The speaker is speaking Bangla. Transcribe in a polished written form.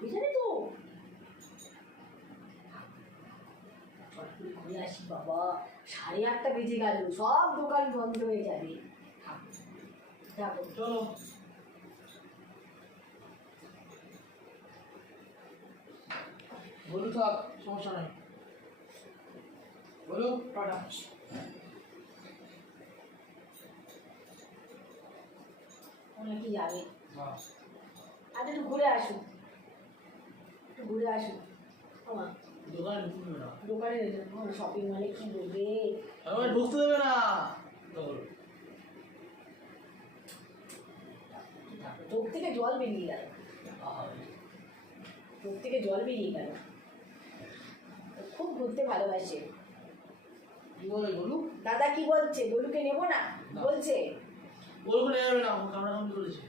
বুঝলি তো ঘুরে আসি বাবা, 8:30 বেজে গেল, সব দোকান বন্ধ হয়ে যাবে। যাবো চলো। বলু থাক, সমস্যা নাই। বলু টাটা। অনেকে যাবে, হ্যাঁ আর একটু ঘুরে আসুন, একটু ঘুরে আসুন। আমার দোকানে ঢুকতে দেবে না। দোকানে শপিং মলে কি বলবে, আমার ঢুকতে দেবে না। চোখ থেকে জল বেরিয়ে গেল, চোখ থেকে জল বেরিয়ে গেল। খুব ঘুরতে ভালোবাসে। কি বলে বলু? দাদা কি বলছে? দলুকে নেবো না বলছে। বলবো নেবে না, কামড়াকামড়ি করেছে।